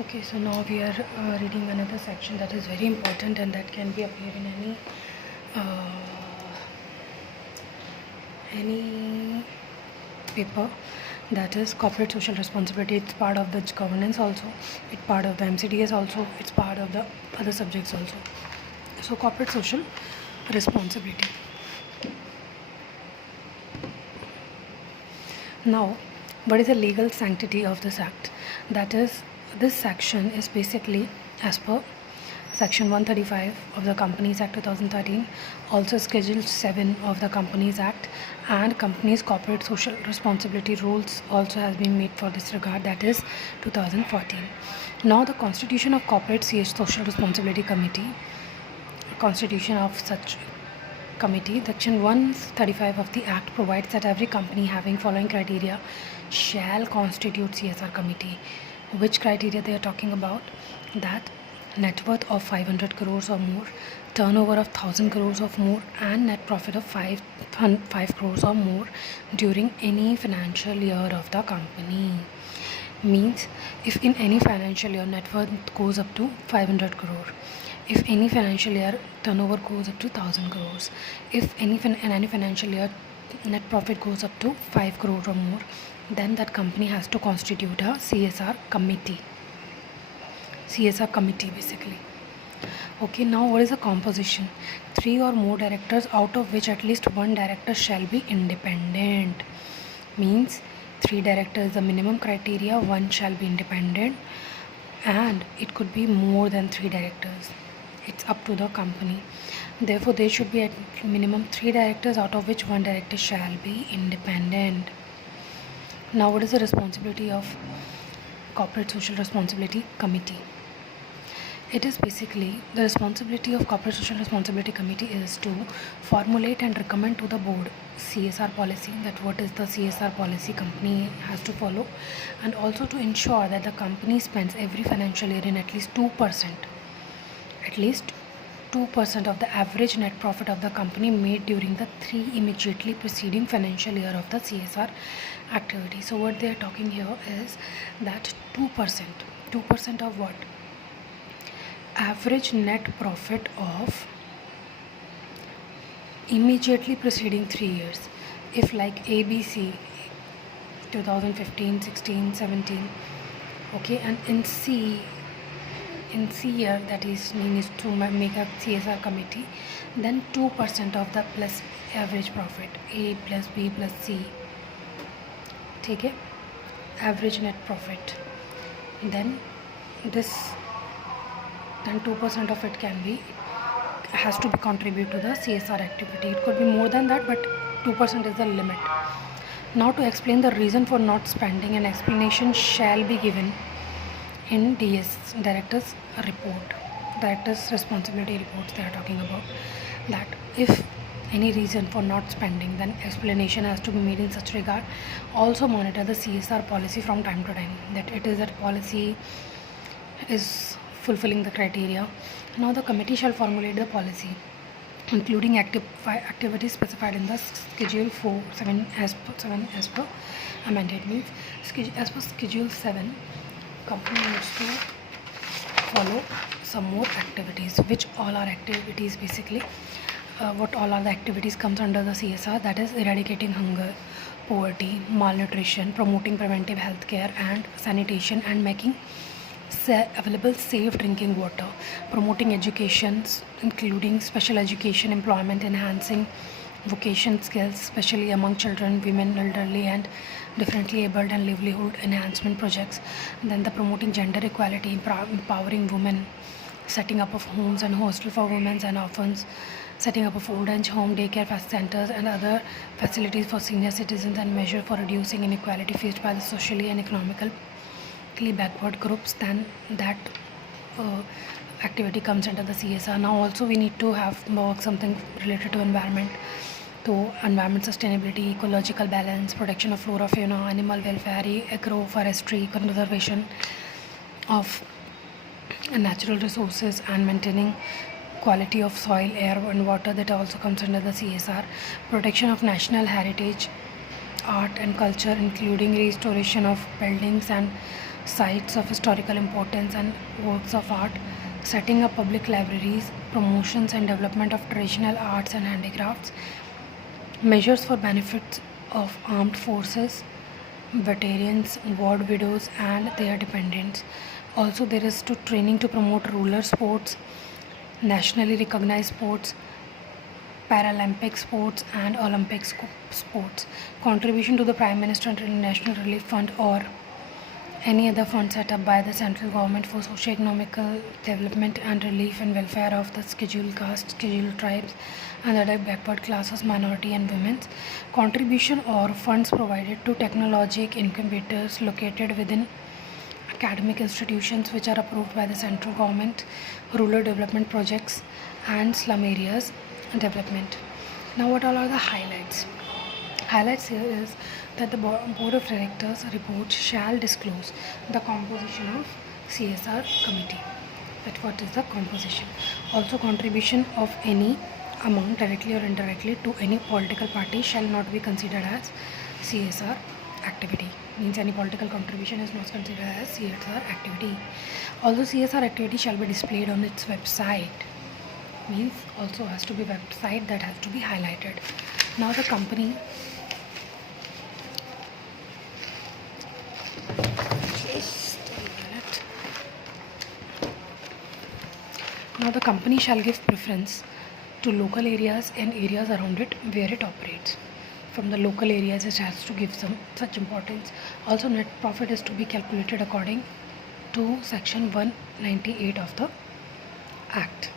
Okay, so now we are reading another section that is very important and that can be appeared in uh, any paper, that is corporate social responsibility. It's part of the governance also, it's part of the MCDS also, it's part of the other subjects also. So corporate social responsibility. Now, what is the legal sanctity of this act? That is, this section is basically as per Section 135 of the Companies Act 2013, also Schedule 7 of the Companies Act, and Companies Corporate Social Responsibility Rules also has been made for this regard, that is 2014. Now, the Constitution of Corporate Social Responsibility Committee, Constitution of such committee, Section 135 of the Act provides that every company having following criteria shall constitute CSR committee. Which criteria they are talking about? That net worth of 500 crores or more, turnover of 1000 crores or more, and net profit of 5 crores or more during any financial year of the company. Means if in any financial year net worth goes up to 500 crore, if any financial year turnover goes up to 1000 crores, if in any financial year net profit goes up to 5 crore or more, then that company has to constitute a CSR committee. CSR committee basically. Okay, now what is the composition? 3 or more directors, out of which at least one director shall be independent. Means 3 directors is the minimum criteria, one shall be independent, and it could be more than 3 directors. It's up to the company. Therefore, there should be at minimum 3 directors, out of which one director shall be independent. Now, what is the responsibility of Corporate Social Responsibility Committee? It is basically the responsibility of Corporate Social Responsibility Committee is to formulate and recommend to the board CSR policy, that what is the CSR policy company has to follow, and also to ensure that the company spends every financial year in at least 2% of the average net profit of the company made during the 3 immediately preceding financial year of the CSR activity. So what they are talking here is that 2% of what? Average net profit of immediately preceding 3 years. If like ABC 2015, 16, 17, okay, and in C year, that is needs to make a CSR committee, then 2% of the plus average profit, A plus B plus C, take it, average net profit, then 2% of it has to be contribute to the CSR activity. It could be more than that, but 2% is the limit. Now, to explain the reason for not spending, an explanation shall be given in DS, director's report, director's responsibility reports they are talking about, that if any reason for not spending, then explanation has to be made in such regard. Also monitor the CSR policy from time to time, that it is that policy is fulfilling the criteria. Now the committee shall formulate the policy, including activities specified in the Schedule 7 as per amended. Means as per Schedule 7, company needs to follow some more activities, which all are activities basically. What all are the activities comes under the CSR, that is eradicating hunger, poverty, malnutrition, promoting preventive health care and sanitation, and making available safe drinking water, promoting education, including special education, employment, enhancing vocation skills, especially among children, women, elderly, and differently abled, and livelihood enhancement projects. Then the promoting gender equality, empowering women, setting up of homes and hostel for women and orphans, setting up of old age home, daycare centers, and other facilities for senior citizens, and measure for reducing inequality faced by the socially and economically backward groups. Then that activity comes under the CSR. Now also we need to have work something related to environment, to environment sustainability, ecological balance, protection of flora, fauna, animal welfare, agroforestry, conservation of natural resources, and maintaining quality of soil, air, and water. That also comes under the CSR. Protection of national heritage, art and culture, including restoration of buildings and sites of historical importance and works of art, setting up public libraries, promotions and development of traditional arts and handicrafts, measures for benefits of armed forces, veterans, war widows, and their dependents. Also, there is to training to promote rural sports, nationally recognized sports, Paralympic sports, and Olympic sports. Contribution to the Prime Minister National Relief Fund or any other fund set up by the central government for socio-economical development and relief and welfare of the scheduled caste, scheduled tribes, and other backward classes, minority and women. Contribution or funds provided to technologic incubators located within academic institutions which are approved by the central government, rural development projects, and slum areas development. Now, what all are the highlights? Highlights here is that the Board of Directors report shall disclose the composition of CSR committee. That what is the composition. Also, contribution of any amount directly or indirectly to any political party shall not be considered as CSR activity. Means any political contribution is not considered as CSR activity. Although CSR activity shall be displayed on its website, means also has to be website that has to be highlighted. Now the company shall give preference to local areas and areas around it where it operates. From the local areas it has to give some such importance. Also, net profit is to be calculated according to section 198 of the act.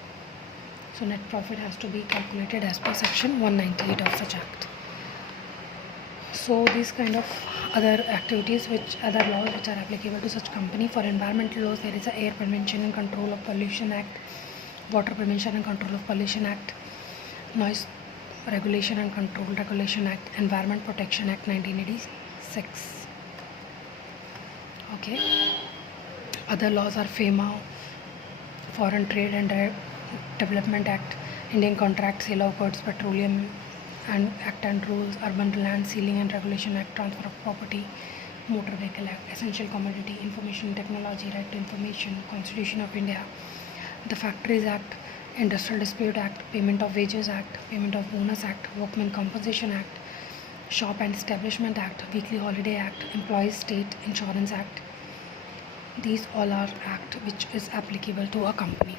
So net profit has to be calculated as per section 198 of such act. So these kind of other activities, other laws which are applicable to such company. For environmental laws, there is a Air Prevention and Control of Pollution Act, Water Prevention and Control of Pollution Act, Noise Regulation and Control Regulation Act, Environment Protection Act 1986. Okay. Other laws are FEMA, Foreign Trade and Development Act, Indian Contract, Sale of Goods, Petroleum and Act and Rules, Urban Land Sealing and Regulation Act, Transfer of Property, Motor Vehicle Act, Essential Commodity, Information Technology, Right to Information, Constitution of India, the Factories Act, Industrial Dispute Act, Payment of Wages Act, Payment of Bonus Act, Workmen Compensation Act, Shop and Establishment Act, Weekly Holiday Act, Employees State Insurance Act. These all are act which is applicable to a company.